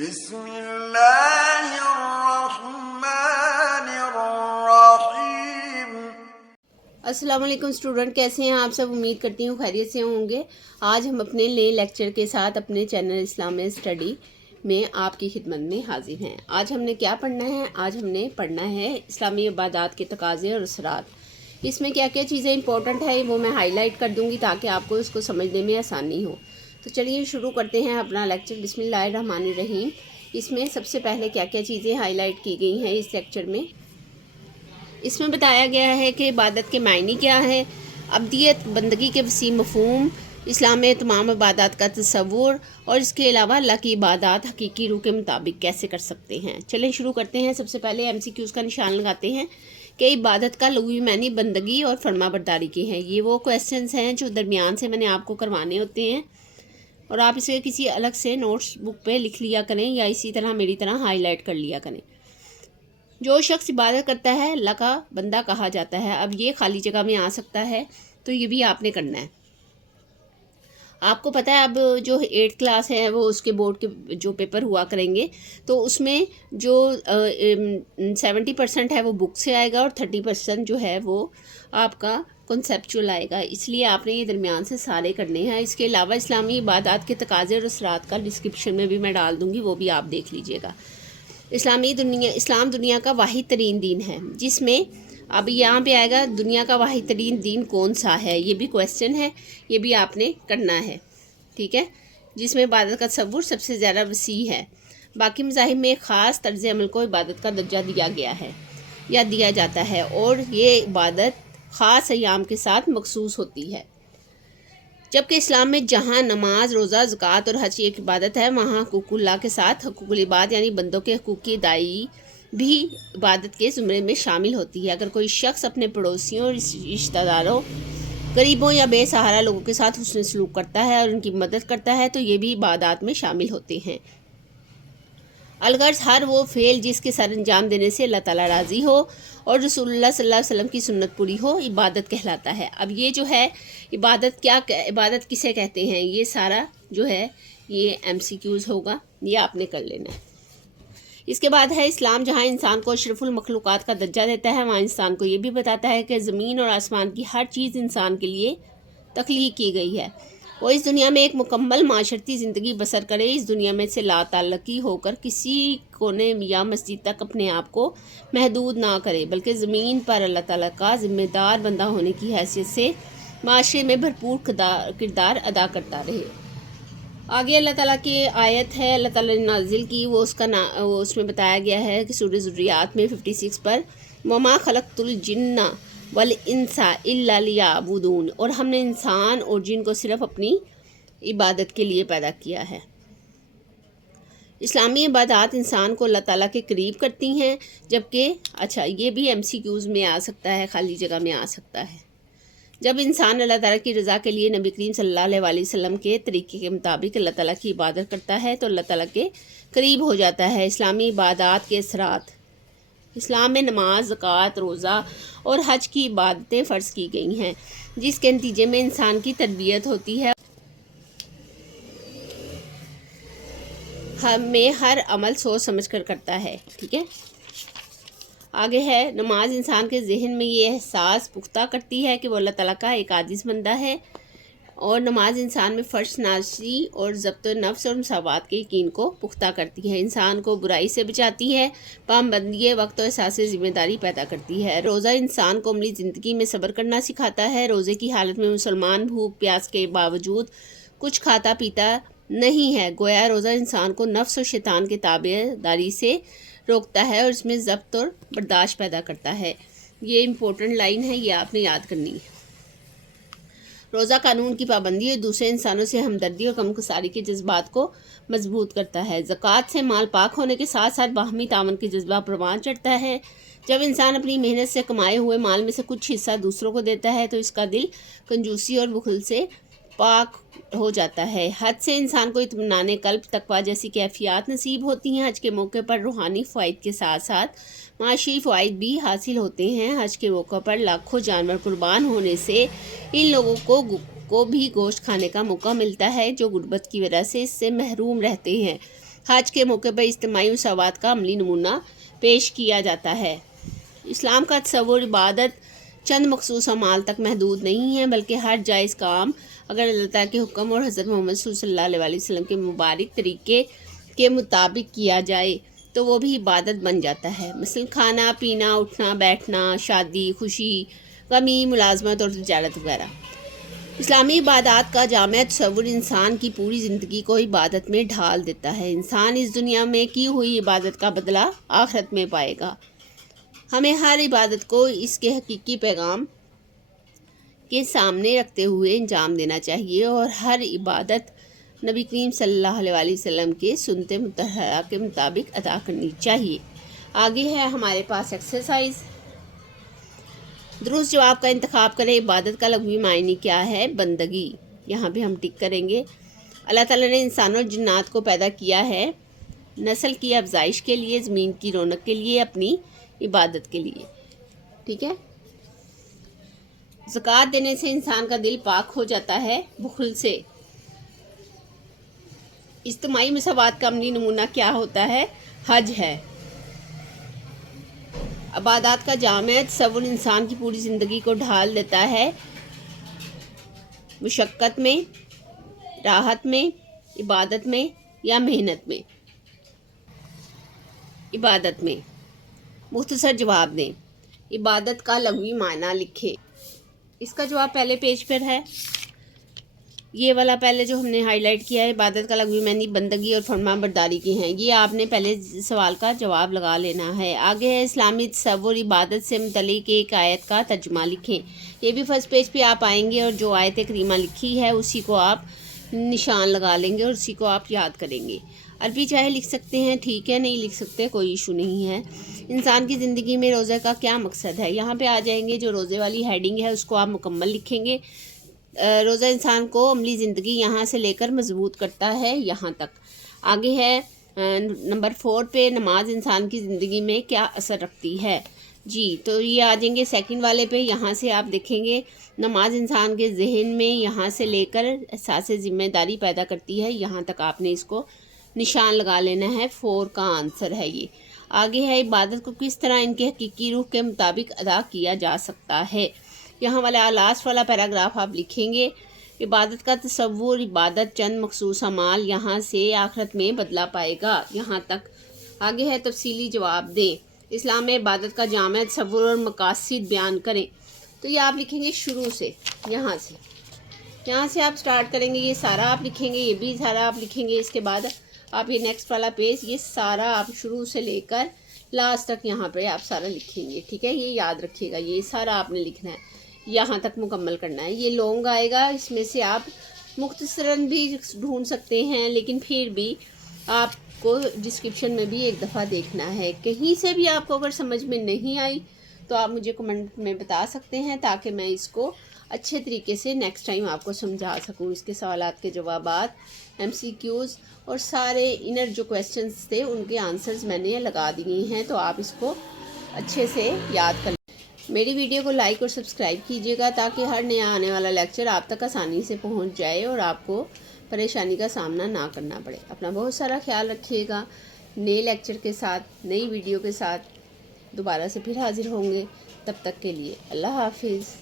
بسم اللہ الرحمن الرحیم۔ السلام علیکم اسٹوڈنٹ، کیسے ہیں آپ سب؟ امید کرتی ہوں خیریت سے ہوں گے۔ آج ہم اپنے نئے لیکچر کے ساتھ اپنے چینل اسلامی اسٹڈی میں آپ کی خدمت میں حاضر ہیں۔ آج ہم نے کیا پڑھنا ہے؟ آج ہم نے پڑھنا ہے اسلامی عبادات کے تقاضے اور اثرات۔ اس میں کیا کیا چیزیں امپورٹنٹ ہے وہ میں ہائی لائٹ کر دوں گی تاکہ آپ کو اس کو سمجھنے میں آسانی ہو۔ تو چلیے شروع کرتے ہیں اپنا لیکچر۔ بسم اللہ الرحمن الرحیم۔ اس میں سب سے پہلے کیا کیا چیزیں ہائی لائٹ کی گئی ہیں اس لیکچر میں؟ اس میں بتایا گیا ہے کہ عبادت کے معنی کیا ہے، عبدیت بندگی کے وسیع مفہوم، اسلام میں تمام عبادات کا تصور، اور اس کے علاوہ اللہ کی عبادات حقیقی روح کے مطابق کیسے کر سکتے ہیں۔ چلیں شروع کرتے ہیں۔ سب سے پہلے MCQs کا نشان لگاتے ہیں کہ عبادت کا لغوی معنی بندگی اور فرما برداری کے ہیں۔ یہ وہ کویسچنز ہیں جو درمیان سے میں نے آپ کو کروانے ہوتے ہیں، اور آپ اسے کسی الگ سے نوٹس بک پہ لکھ لیا کریں یا اسی طرح میری طرح ہائی لائٹ کر لیا کریں۔ جو شخص عبادت کرتا ہے اللہ کا بندہ کہا جاتا ہے۔ اب یہ خالی جگہ میں آ سکتا ہے تو یہ بھی آپ نے کرنا ہے۔ آپ کو پتہ ہے اب جو 8th کلاس ہے وہ اس کے بورڈ کے جو پیپر ہوا کریں گے تو اس میں جو 70% ہے وہ بک سے آئے گا اور 30% جو ہے وہ آپ کا کنسیپچول آئے گا۔ اس لیے آپ نے یہ درمیان سے سارے کرنے ہیں۔ اس کے علاوہ اسلامی عبادات کے تقاضے اور اثرات کا ڈسکرپشن میں بھی میں ڈال دوں گی، وہ بھی آپ دیکھ لیجئے گا۔ اسلام دنیا کا واحد ترین دین ہے، جس میں اب یہاں پہ آئے گا دنیا کا واحد ترین دین کون سا ہے، یہ بھی کویسچن ہے، یہ بھی آپ نے کرنا ہے، ٹھیک ہے، جس میں عبادت کا تصور سب سے زیادہ وسیع ہے۔ باقی مذاہب میں ایک خاص طرز عمل کو عبادت کا درجہ دیا گیا ہے یا دیا جاتا ہے، اور یہ عبادت خاص ایام کے ساتھ مخصوص ہوتی ہے۔ جبکہ اسلام میں جہاں نماز، روزہ، زکوٰۃ اور حج ایک عبادت ہے، وہاں حقوق اللہ کے ساتھ حقوق العباد یعنی بندوں کے حقوق کی ادائیگی بھی عبادت کے زمرے میں شامل ہوتی ہے۔ اگر کوئی شخص اپنے پڑوسیوں، رشتہ داروں، غریبوں یا بے سہارا لوگوں کے ساتھ حسن سلوک کرتا ہے اور ان کی مدد کرتا ہے تو یہ بھی عبادات میں شامل ہوتے ہیں۔ الغرض ہر وہ فعل جس کے سر انجام دینے سے اللہ تعالیٰ راضی ہو اور رسول اللہ صلی اللہ علیہ وسلم کی سنت پوری ہو، عبادت کہلاتا ہے۔ اب یہ جو ہے عبادت کسے کہتے ہیں، یہ سارا جو ہے یہ MCQs ہوگا، یہ آپ نے کر لینا ہے۔ اس کے بعد ہے اسلام جہاں انسان کو اشرف المخلوقات کا درجہ دیتا ہے، وہاں انسان کو یہ بھی بتاتا ہے کہ زمین اور آسمان کی ہر چیز انسان کے لیے تخلیق کی گئی ہے۔ وہ اس دنیا میں ایک مکمل معاشرتی زندگی بسر کرے، اس دنیا میں سے لا تعلقی ہو کر کسی کونے یا مسجد تک اپنے آپ کو محدود نہ کرے، بلکہ زمین پر اللہ تعالیٰ کا ذمہ دار بندہ ہونے کی حیثیت سے معاشرے میں بھرپور کردار ادا کرتا رہے۔ آگے اللہ تعالیٰ کی آیت ہے اللہ تعالیٰ نے نازل کی، وہ اس میں بتایا گیا ہے کہ سورہ ذریات میں 56 پر وَمَا خَلَقْتُ الْجِنَّ وَالْإِنسَ إِلَّا لِيَعْبُدُونَ، اور ہم نے انسان اور جن کو صرف اپنی عبادت کے لیے پیدا کیا ہے۔ اسلامی عبادات انسان کو اللہ تعالیٰ کے قریب کرتی ہیں، جبکہ یہ بھی MCQs میں آ سکتا ہے، خالی جگہ میں آ سکتا ہے۔ جب انسان اللہ تعالیٰ کی رضا کے لیے نبی کریم صلی اللہ علیہ وسلم کے طریقے کے مطابق اللہ تعالیٰ کی عبادت کرتا ہے تو اللہ تعالیٰ کے قریب ہو جاتا ہے۔ اسلامی عبادات کے اثرات۔ اسلام میں نماز، زکوٰۃ، روزہ اور حج کی عبادتیں فرض کی گئی ہیں، جس کے نتیجے میں انسان کی تربیت ہوتی ہے، ہمیں ہر عمل سوچ سمجھ کر کرتا ہے، ٹھیک ہے۔ آگے ہے نماز انسان کے ذہن میں یہ احساس پختہ کرتی ہے کہ وہ اللہ تعالیٰ کا ایک عاجز بندہ ہے، اور نماز انسان میں فرض شناسی اور ضبط نفس اور مساوات کے یقین کو پختہ کرتی ہے، انسان کو برائی سے بچاتی ہے، پابندی وقت اور احساس ذمہ داری پیدا کرتی ہے۔ روزہ انسان کو عملی زندگی میں صبر کرنا سکھاتا ہے۔ روزے کی حالت میں مسلمان بھوک پیاس کے باوجود کچھ کھاتا پیتا نہیں ہے، گویا روزہ انسان کو نفس اور شیطان کے تابع داری سے روکتا ہے اور اس میں ضبط اور برداشت پیدا کرتا ہے۔ یہ امپورٹنٹ لائن ہے، یہ آپ نے یاد کرنی ہے۔ روزہ قانون کی پابندی اور دوسرے انسانوں سے ہمدردی اور غم گساری کے جذبات کو مضبوط کرتا ہے۔ زکوٰۃ سے مال پاک ہونے کے ساتھ ساتھ باہمی تعاون کے جذبہ پروان چڑھتا ہے۔ جب انسان اپنی محنت سے کمائے ہوئے مال میں سے کچھ حصہ دوسروں کو دیتا ہے تو اس کا دل کنجوسی اور بخل سے پاک ہو جاتا ہے۔ حج سے انسان کو اطمینان قلب، تقویٰ جیسی کیفیات نصیب ہوتی ہیں۔ حج کے موقع پر روحانی فوائد کے ساتھ ساتھ معاشی فوائد بھی حاصل ہوتے ہیں۔ حج کے موقع پر لاکھوں جانور قربان ہونے سے ان لوگوں کو بھی گوشت کھانے کا موقع ملتا ہے جو غربت کی وجہ سے اس سے محروم رہتے ہیں۔ حج کے موقع پر اجتماعی مساوات کا عملی نمونہ پیش کیا جاتا ہے۔ اسلام کا تصور عبادت چند مخصوص اعمال تک محدود نہیں ہے، بلکہ ہر جائز کام اگر اللہ تعالیٰ کے حکم اور حضرت محمد صلی اللہ علیہ وسلم کے مبارک طریقے کے مطابق کیا جائے تو وہ بھی عبادت بن جاتا ہے۔ مثلا کھانا پینا، اٹھنا بیٹھنا، شادی خوشی، غمی، ملازمت اور تجارت وغیرہ۔ اسلامی عبادات کا جامع تصور انسان کی پوری زندگی کو عبادت میں ڈھال دیتا ہے۔ انسان اس دنیا میں کی ہوئی عبادت کا بدلہ آخرت میں پائے گا۔ ہمیں ہر عبادت کو اس کے حقیقی پیغام کے سامنے رکھتے ہوئے انجام دینا چاہیے اور ہر عبادت نبی کریم صلی اللہ علیہ وسلم کے سنت مطہرہ کے مطابق ادا کرنی چاہیے۔ آگے ہے ہمارے پاس ایکسرسائز۔ درست جواب کا انتخاب کریں۔ عبادت کا لغوی معنی کیا ہے؟ بندگی۔ یہاں پہ ہم ٹک کریں گے۔ اللہ تعالیٰ نے انسانوں اور جنات کو پیدا کیا ہے نسل کی افزائش کے لیے، زمین کی رونق کے لیے، اپنی عبادت کے لیے۔ ٹھیک ہے۔ زکوٰۃ دینے سے انسان کا دل پاک ہو جاتا ہے بخل سے۔ اجتماعی مساوات کا عملی نمونہ کیا ہوتا ہے؟ حج ہے۔ عبادات کا جامع تصور انسان کی پوری زندگی کو ڈھال دیتا ہے مشقت میں، راحت میں، عبادت میں یا محنت میں؟ عبادت میں۔ مختصر جواب دیں۔ عبادت کا لغوی معنی لکھیں۔ اس کا جواب پہلے پیج پر ہے، یہ والا پہلے جو ہم نے ہائی لائٹ کیا ہے۔ عبادت کا لغوی معنی بندگی اور فرما برداری کی ہیں۔ یہ آپ نے پہلے سوال کا جواب لگا لینا ہے۔ آگے ہے اسلامی تصور عبادت سے متعلق ایک آیت کا ترجمہ لکھیں۔ یہ بھی فرسٹ پیج پہ آپ آئیں گے اور جو آیت کریمہ لکھی ہے اسی کو آپ نشان لگا لیں گے اور اسی کو آپ یاد کریں گے۔ عربی چاہے لکھ سکتے ہیں، ٹھیک ہے، نہیں لکھ سکتے کوئی ایشو نہیں ہے۔ انسان کی زندگی میں روزے کا کیا مقصد ہے؟ یہاں پہ آ جائیں گے، جو روزے والی ہیڈنگ ہے اس کو آپ مکمل لکھیں گے۔ روزہ انسان کو عملی زندگی یہاں سے لے کر مضبوط کرتا ہے یہاں تک۔ آگے ہے نمبر 4 پہ نماز انسان کی زندگی میں کیا اثر رکھتی ہے؟ جی تو یہ آ جائیں گے سیکنڈ والے پہ۔ یہاں سے آپ دیکھیں گے نماز انسان کے ذہن میں یہاں سے لے کر احساس ذمہ داری پیدا کرتی ہے، یہاں تک آپ نے اس کو نشان لگا لینا ہے۔ 4 کا آنسر ہے یہ۔ آگے ہے عبادت کو کس طرح ان کے حقیقی روح کے مطابق ادا کیا جا سکتا ہے؟ یہاں والا لاسٹ والا پیراگراف آپ لکھیں گے۔ عبادت کا تصور عبادت چند مخصوص اعمال یہاں سے آخرت میں بدلا پائے گا، یہاں تک۔ آگے ہے تفصیلی جواب دیں۔ اسلام میں عبادت کا جامع تصور اور مقاصد بیان کریں۔ تو یہ آپ لکھیں گے شروع سے، یہاں سے آپ سٹارٹ کریں گے، یہ سارا آپ لکھیں گے، یہ بھی سارا آپ لکھیں گے۔ اس کے بعد آپ یہ نیکسٹ والا پیج، یہ سارا آپ شروع سے لے کر لاسٹ تک یہاں پہ آپ سارا لکھیں گے۔ ٹھیک ہے، یہ یاد رکھیے گا، یہ سارا آپ نے لکھنا ہے، یہاں تک مکمل کرنا ہے۔ یہ لانگ آئے گا، اس میں سے آپ مختصراً بھی ڈھونڈ سکتے ہیں، لیکن پھر بھی آپ کو ڈسکرپشن میں بھی ایک دفعہ دیکھنا ہے۔ کہیں سے بھی آپ کو اگر سمجھ میں نہیں آئی تو آپ مجھے کمنٹ میں بتا سکتے ہیں تاکہ میں اس کو اچھے طریقے سے نیکسٹ ٹائم آپ کو سمجھا سکوں۔ اس کے سوالات کے جوابات، MCQs اور سارے انر جو کویسچنس تھے ان کے آنسرز میں نے لگا دیے ہیں، تو آپ اس کو اچھے سے یاد کر لیں۔ میری ویڈیو کو لائک اور سبسکرائب کیجیے گا تاکہ ہر نیا آنے والا لیکچر آپ تک آسانی سے پہنچ جائے اور آپ کو پریشانی کا سامنا نہ کرنا پڑے۔ اپنا بہت سارا خیال رکھیے گا۔ نئے لیکچر کے ساتھ، نئی ویڈیو کے ساتھ دوبارہ سے پھر حاضر ہوں گے۔ تب تک کے لیے اللہ حافظ۔